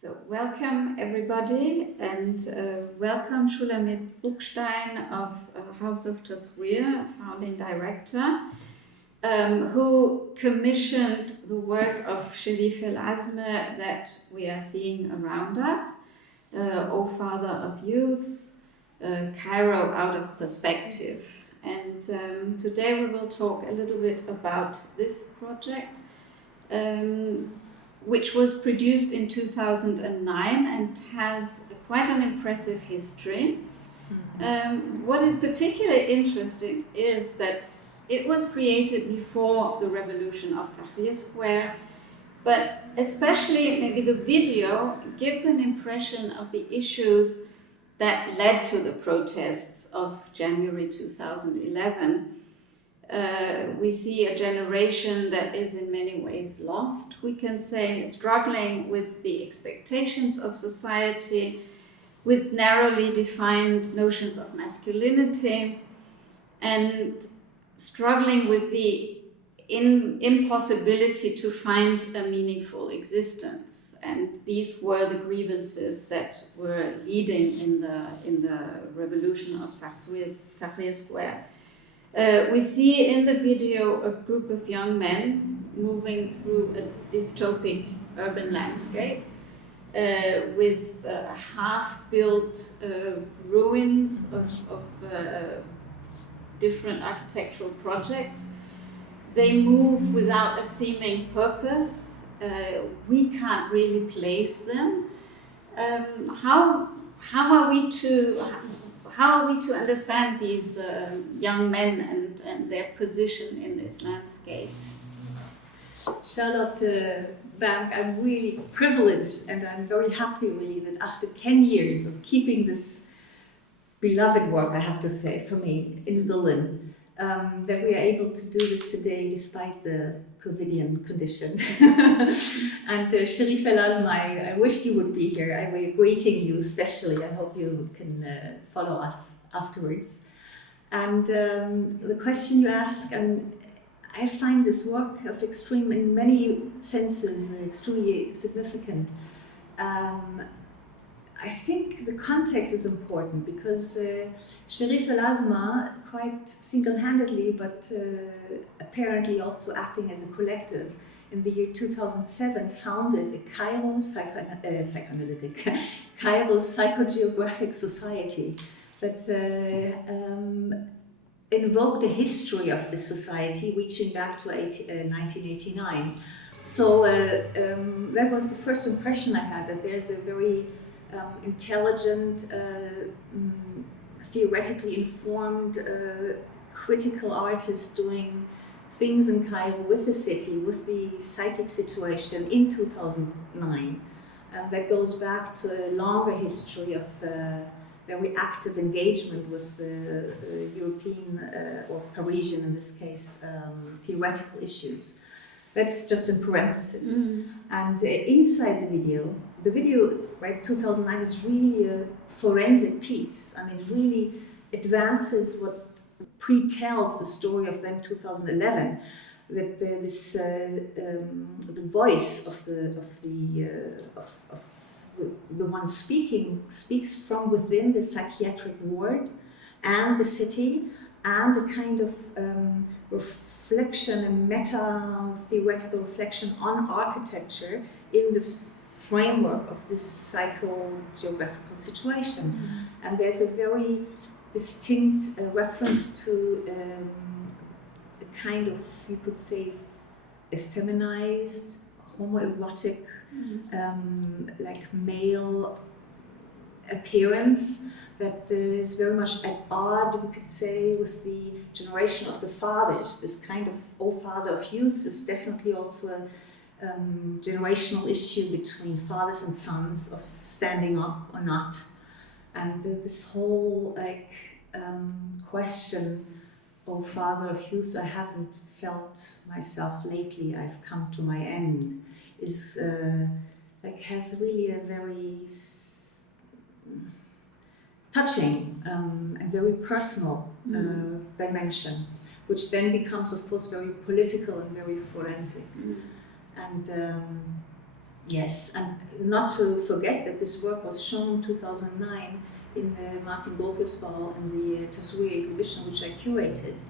So welcome everybody, and welcome Shulamit Bruckstein of House of Taswir, founding director, who commissioned the work of Sherif El Azma that we are seeing around us, O Father of Youths, Cairo Out of Perspective. And today we will talk a little bit about this project, which was produced in 2009 and has quite an impressive history. What is particularly interesting is that it was created before the revolution of Tahrir Square, but especially maybe the video gives an impression of the issues that led to the protests of January 2011. We see a generation that is in many ways lost, we can say, struggling with the expectations of society, with narrowly defined notions of masculinity, and struggling with the impossibility to find a meaningful existence. And these were the grievances that were leading in the revolution of Tahrir Square. We see in the video a group of young men moving through a dystopic urban landscape with half-built ruins of different architectural projects. They move without a seeming purpose. We can't really place them. How are we to understand these young men and their position in this landscape? Charlotte Bank, I'm really privileged and I'm very happy really that after 10 years of keeping this beloved work, I have to say, for me, in Berlin, that we are able to do this today despite the COVIDian condition. And Sherif El Azma, I wished you would be here. I was greeting you especially. I hope you can follow us afterwards. And the question you ask, I find this work of extreme, in many senses, extremely significant. I think the context is important because Sherif El Azma, quite single-handedly, but apparently also acting as a collective, in the year 2007 founded a Cairo psychogeographic society that invoked the history of this society reaching back to 1989. So that was the first impression I had, that there's a very intelligent, theoretically informed, critical artist doing things in Cairo with the city, with the psychic situation in 2009. That goes back to a longer history of very active engagement with European or Parisian, in this case, theoretical issues. That's just in parenthesis. And inside the video, right, 2009 is really a forensic piece. I mean, it really advances what pre-tells the story of then 2011. That the voice of the one speaking speaks from within the psychiatric ward and the city, and a kind of reflection, a meta-theoretical reflection on architecture in the framework of this psychogeographical situation. And there's a very distinct reference to a kind of, you could say, effeminized, homoerotic, like male appearance that is very much at odds, we could say, with the generation of the fathers. This kind of O Father of Youth is definitely also a generational issue between fathers and sons, of standing up or not. And this whole question, O Father of Youth, I haven't felt myself lately, I've come to my end, is has really a very touching and very personal dimension, which then becomes, of course, very political and very forensic. And Yes, and not to forget that this work was shown in 2009 in the Gropius Bau in the Taswir Exhibition, which I curated.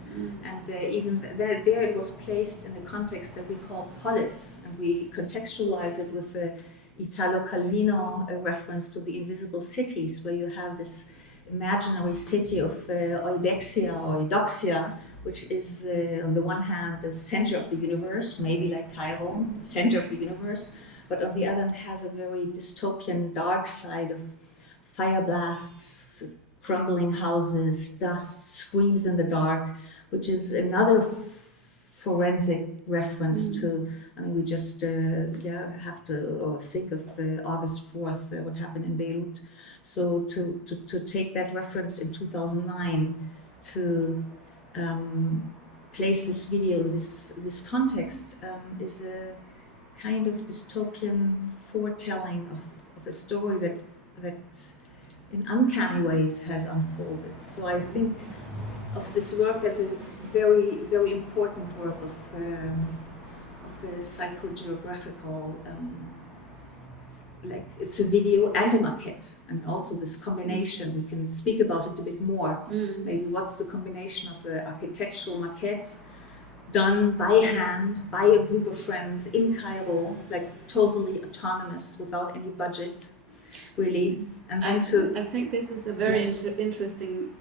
And even there it was placed in the context that we call polis, and we contextualize it with the Italo Calvino reference to the invisible cities, where you have this imaginary city of Eudexia or Eudoxia, which is on the one hand the center of the universe, maybe like Cairo, center of the universe, but on the other hand has a very dystopian dark side of fire blasts, crumbling houses, dust, screams in the dark, which is another forensic reference to, I mean, we just have to think of August 4th, what happened in Beirut. So to take that reference in 2009 to place this video, this context is a kind of dystopian foretelling of a story that in uncanny ways has unfolded. So I think of this work as a very, very important work of a psychogeographical, like it's a video and a maquette, and also this combination, we can speak about it a bit more. Maybe what's the combination of an architectural maquette done by hand, by a group of friends in Cairo, like totally autonomous, without any budget, really. And I think this is a very interesting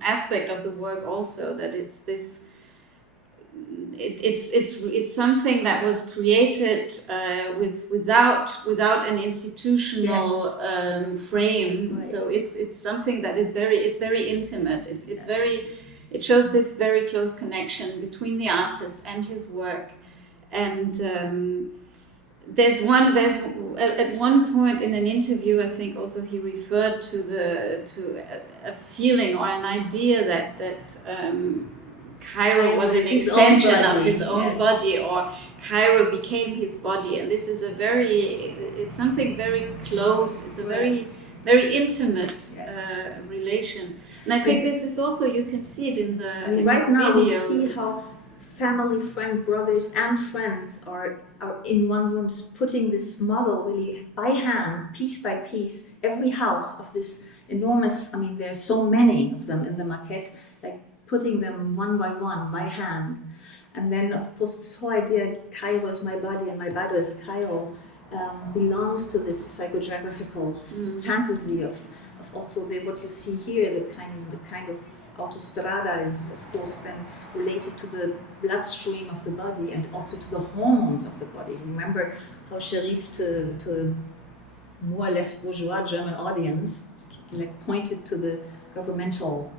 aspect of the work also, that it's this, it's something that was created without an institutional frame. Right. So it's something that is very intimate. It shows this very close connection between the artist and his work. And there's at one point in an interview, I think also he referred to a feeling or an idea that Cairo was an extension of his own body, or Cairo became his body. And this is it's something very close. It's a very, very intimate relation. And I think this is also, you can see it in the right now video. We see how family, friend, brothers and friends are in one room putting this model really by hand, piece by piece, every house of this enormous, I mean there's so many of them in the maquette, like putting them one by one by hand. And then of course this whole idea, Cairo is my body and my body is Cairo, belongs to this psychogeographical fantasy of also what you see here, the kind of autostrada is of course then related to the bloodstream of the body and also to the hormones of the body. Remember how Sherif to more or less bourgeois German audience like pointed to the governmental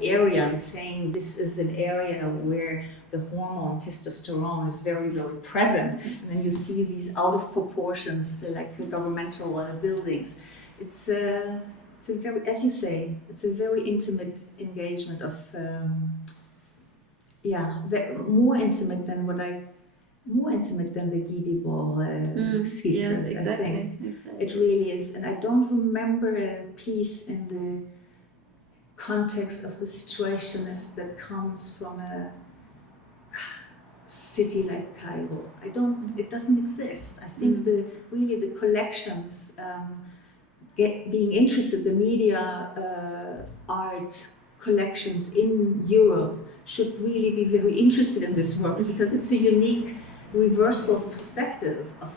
area and saying this is an area where the hormone testosterone is very, very present. And then you see these out of proportions like governmental buildings. It's a very, as you say, it's a very intimate engagement of, more intimate than the Guy Debord sketches. Yes, exactly, I think exactly. It really is, and I don't remember a piece in the context of the Situationists that comes from a city like Cairo. It doesn't exist. I think the collections. Being interested, the media art collections in Europe should really be very interested in this work because it's a unique reversal of perspective of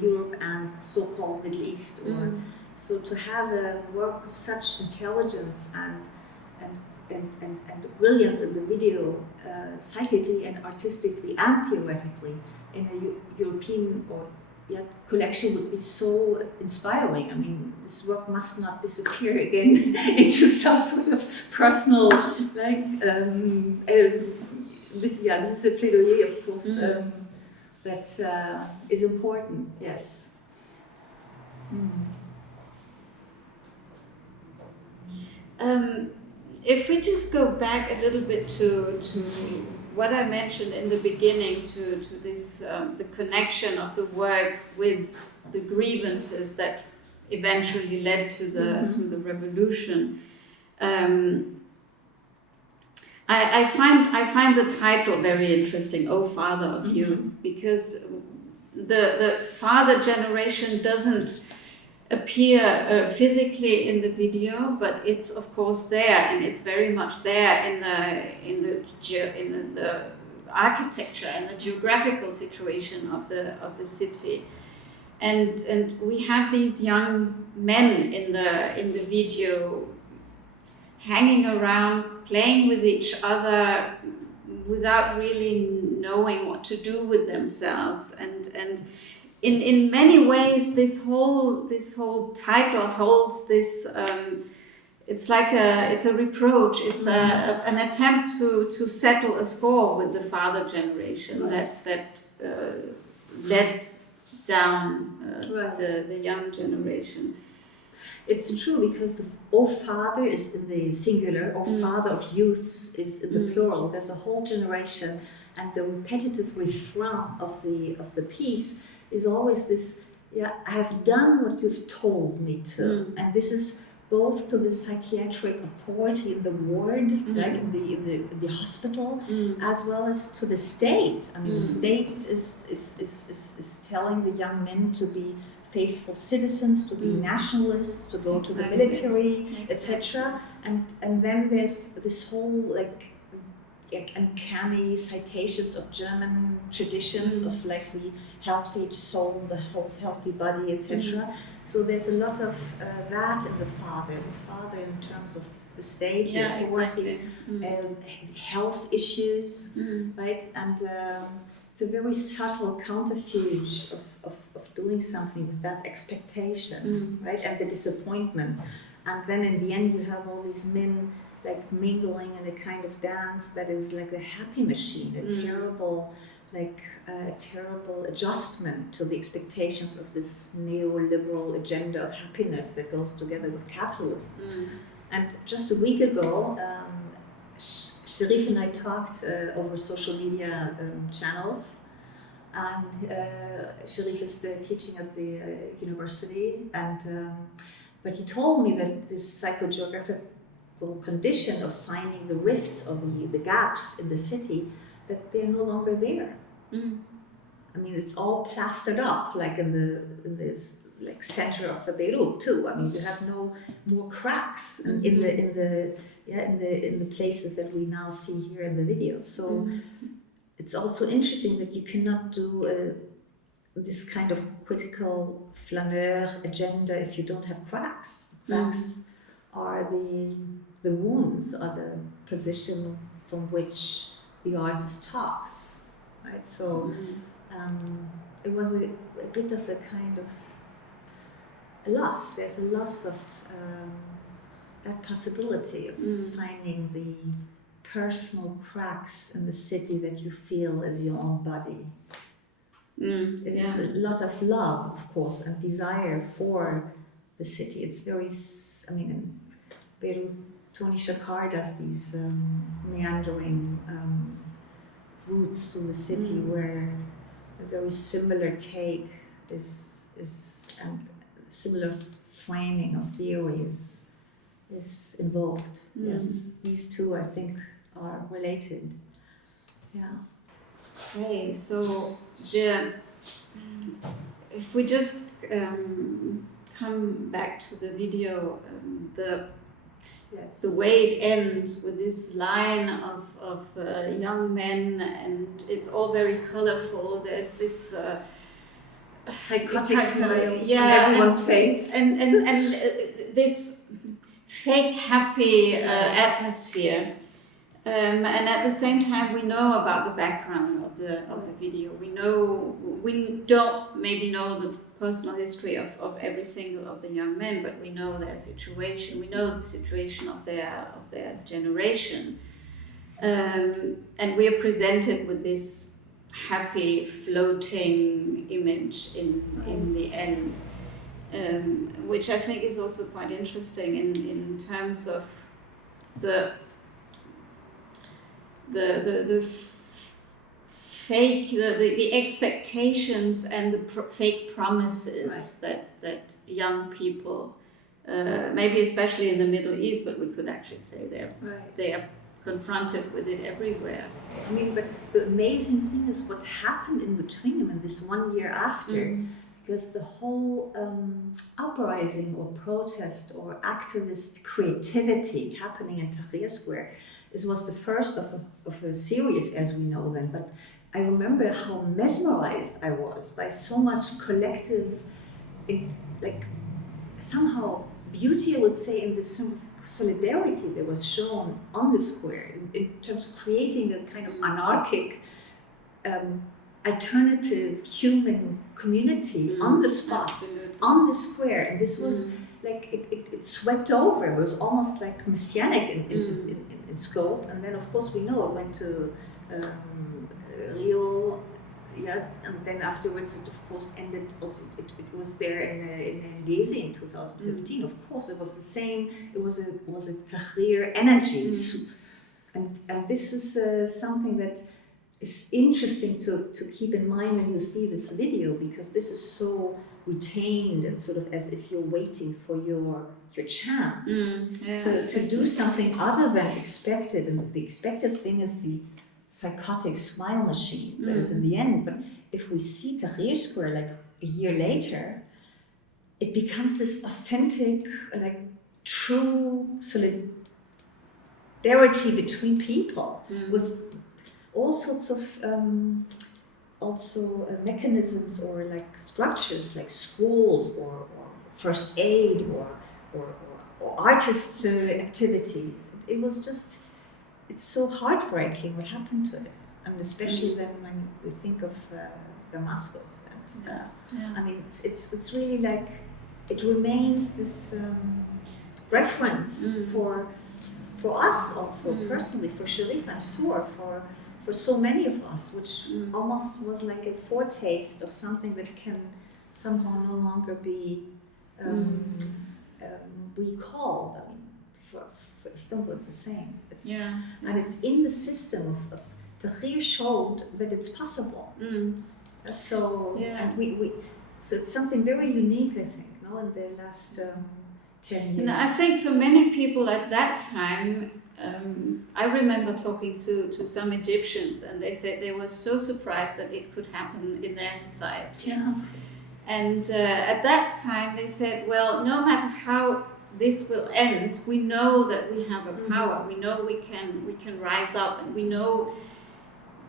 Europe and so-called Middle East. So to have a work of such intelligence and brilliance in the video, psychically and artistically and theoretically, in a European collection would be so inspiring. I mean, this work must not disappear again into some sort of personal, this is a plaidoyer, of course, that is important. Yes. If we just go back a little bit to what I mentioned in the beginning, to this the connection of the work with the grievances that eventually led to the revolution. I find the title very interesting, "O Father of Youth," because the father generation doesn't appear physically in the video, but it's of course there, and it's very much there in the architecture and the geographical situation of the city. And we have these young men in the video hanging around, playing with each other without really knowing what to do with themselves. And in many ways, this whole title holds this. It's a reproach. It's an attempt to settle a score with the father generation that led down the young generation. It's true, because the "O Father" is in the singular, "O Father of youths" is in the plural. There's a whole generation, and the repetitive refrain of the piece is always this: I have done what you've told me to. And this is both to the psychiatric authority in the ward, like in the hospital, as well as to the state. I mean, the state is telling the young men to be faithful citizens, to be nationalists, to go to the military, etc. And then there's this whole like uncanny citations of German traditions of like the healthy soul, the healthy body, etc. So there's a lot of that in the father in terms of the state, the authority, health issues, right? And it's a very subtle counterfuge of doing something with that expectation, right? And the disappointment. And then in the end you have all these men like mingling in a kind of dance that is like a happy machine, a terrible adjustment to the expectations of this neoliberal agenda of happiness that goes together with capitalism. And just a week ago, Sherif and I talked over social media channels, and Sherif is teaching at the university, and but he told me that this psychogeographic condition of finding the rifts or the gaps in the city, that they're no longer there. I mean, it's all plastered up, like in this like center of the Beirut too. I mean, you have no more cracks in the places that we now see here in the video. So it's also interesting that you cannot do this kind of critical flaneur agenda if you don't have cracks. The cracks are the wounds, are the position from which the artist talks, right? So it was a bit of a kind of a loss. There's a loss of that possibility of finding the personal cracks in the city that you feel as your own body. It's a lot of love, of course, and desire for the city. It's very, I mean, in Beirut, Tony Shakar does these meandering routes to the city where a very similar take is and similar framing of theory is involved. Yes, these two I think are related. Yeah. Okay, so if we just come back to the video, the way it ends with this line of young men, and it's all very colorful. There's this psychotic smile on everyone's face, and this fake happy atmosphere. And at the same time, we know about the background of the video. We don't maybe know the personal history of every single of the young men, but we know their situation. We know the situation of their generation, and we are presented with this happy floating image in the end, which I think is also quite interesting in terms of the fake, the expectations and the fake promises that young people, maybe especially in the Middle East, but we could actually say they are confronted with it everywhere. I mean, but the amazing thing is what happened in between them in this 1 year after, because the whole uprising or protest or activist creativity happening in Tahrir Square was the first of a series as we know them. But I remember how mesmerized I was by so much collective, somehow beauty, I would say, in this sort of solidarity that was shown on the square in terms of creating a kind of anarchic, alternative human community on the spot, on the square. And this was like, it swept over. It was almost like messianic in scope. And then, of course, we know it went to Rio. Yeah, and then afterwards it of course ended. Also, it was there in Gezi in 2015. Of course, it was the same. It was a Tahrir energy, and this is something that is interesting to keep in mind when you see this video, because this is so retained and sort of as if you're waiting for your chance to do something other than expected, and the expected thing is the psychotic smile machine that is in the end. But if we see Tahrir Square like a year later, it becomes this authentic, like true solidarity between people with all sorts of mechanisms or like structures like schools or first aid or artist activities. It was just, it's so heartbreaking what happened to it, and especially then when we think of Damascus. And I mean, it's really like it remains this reference for us also personally, for Sherif, I'm sure, for so many of us, which almost was like a foretaste of something that can somehow no longer be recalled. I mean, for Istanbul, it's the same. And it's in the system of Tahrir showed that it's possible. So and we so it's something very unique, I think, no, in the last 10 years. And I think for many people at that time, I remember talking to some Egyptians, and they said they were so surprised that it could happen in their society. And at that time they said, well, no matter how this will end, we know that we have a power. We know we can rise up, and we know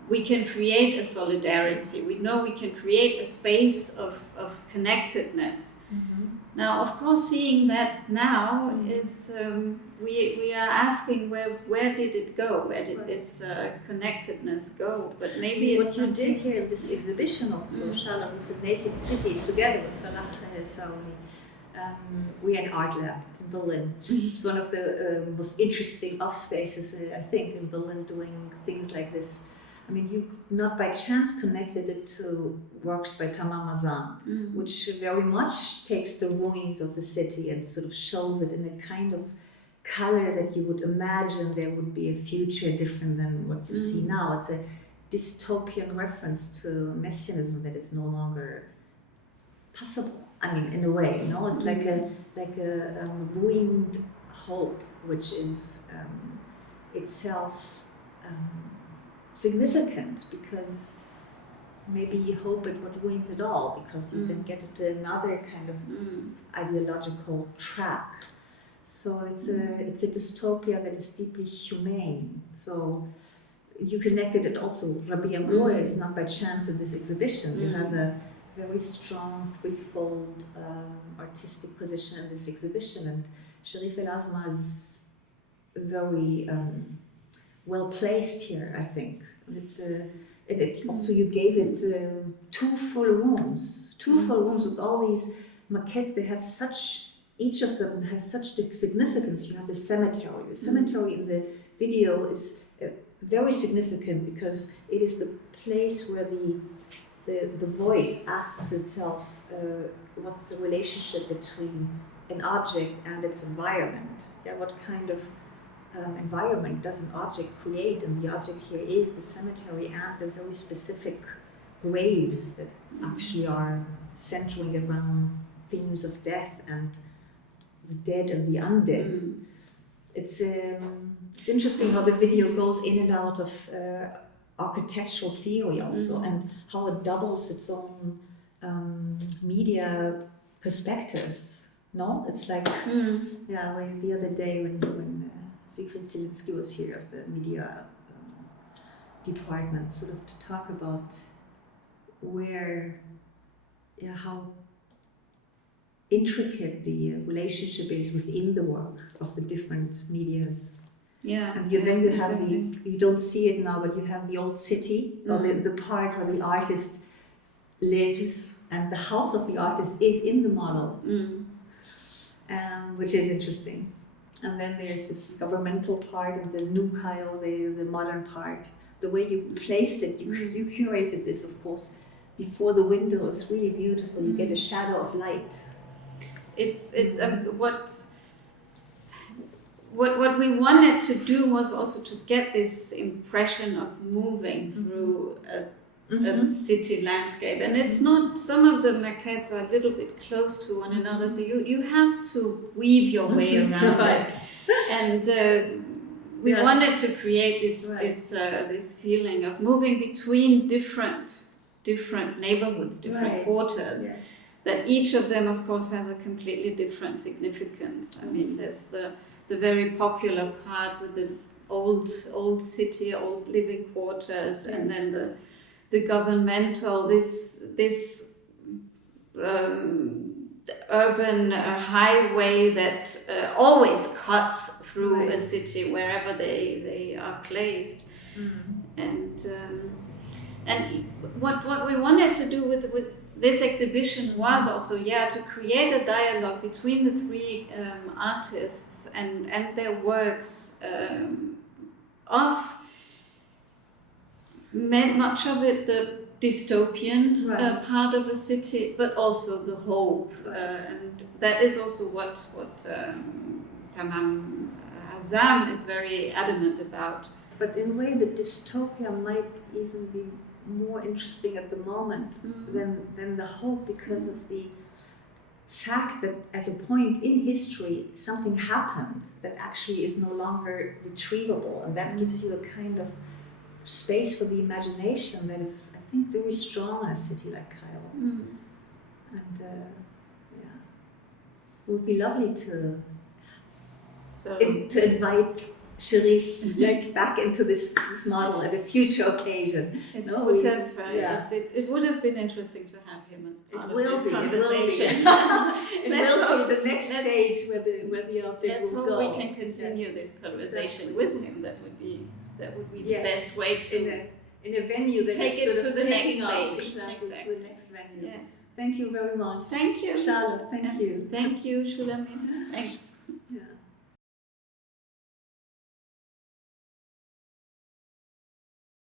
we can create a solidarity. We know we can create a space of connectedness. Now, of course, seeing that now is we are asking where did it go? Where did this connectedness go? But maybe what you did here in this exhibition also, Shalom, with the naked cities, together with Salah Saouli. We are an art lab in Berlin. It's one of the most interesting off spaces, I think, in Berlin, doing things like this. I mean, you not by chance connected it to works by Tamam Azam, which very much takes the ruins of the city and sort of shows it in a kind of color that you would imagine there would be a future different than what you see now. It's a dystopian reference to messianism that is no longer possible. I mean, in a way, you know, it's like a ruined hope, which is itself significant, because maybe you hope it what ruins it all, because you then get into another kind of ideological track. So it's a dystopia that is deeply humane. So you connected it also. Rabia Mroya is not by chance in this exhibition. You have a very strong threefold artistic position in this exhibition, and Sherif El Azma is very well placed here, I think. It's also you gave it two full rooms with all these maquettes. They have such, each of them has such significance. You have the cemetery. The cemetery in the video is very significant because it is the place where the voice asks itself what's the relationship between an object and its environment. Yeah, what kind of environment does an object create? And the object here is the cemetery and the very specific graves that actually are centering around themes of death and the dead and the undead. it's interesting how the video goes in and out of architectural theory also, and how it doubles its own media perspectives. No, it's like the other day when Siegfried Zielinski was here of the media department, sort of to talk about how intricate the relationship is within the work of the different medias. Yeah. And you have you don't see it now, but you have the old city, or the part where the artist lives, and the house of the artist is in the model, which is interesting. And then there's this governmental part and the new Cairo, the modern part. The way you placed it, you curated this, of course, before the window. It's really beautiful. You get a shadow of light. It's what we wanted to do was also to get this impression of moving through a city landscape, and it's not. Some of the maquettes are a little bit close to one another, so you have to weave your way around it, and we wanted to create this feeling of moving between different neighborhoods, different quarters. Yes. That each of them, of course, has a completely different significance. I mean, there's the very popular part with the old city, old living quarters, and then the governmental, this urban highway that always cuts through a city wherever they are placed. And what we wanted to do with this exhibition was also to create a dialogue between the three artists and their works of much of it the dystopian part of a city, but also the hope, and that is also what Tamam Azam is very adamant about. But in a way, the dystopia might even be more interesting at the moment than the hope, because of the fact that as a point in history something happened that actually is no longer retrievable, and that gives you a kind of space for the imagination that is, I think, very strong in a city like Cairo. And it would be lovely to invite Sherif back into this model at a future occasion. It would have been interesting to have him as part of this conversation. It will be the next stage where the object will go. Let's hope we can continue this conversation with him. That would be the best way to in a venue that take is it to the next stage. Exactly. To the next venue. Yes. Thank you very much. Thank you, Charlotte. Thank you. Thank you, Shulamit. Thanks.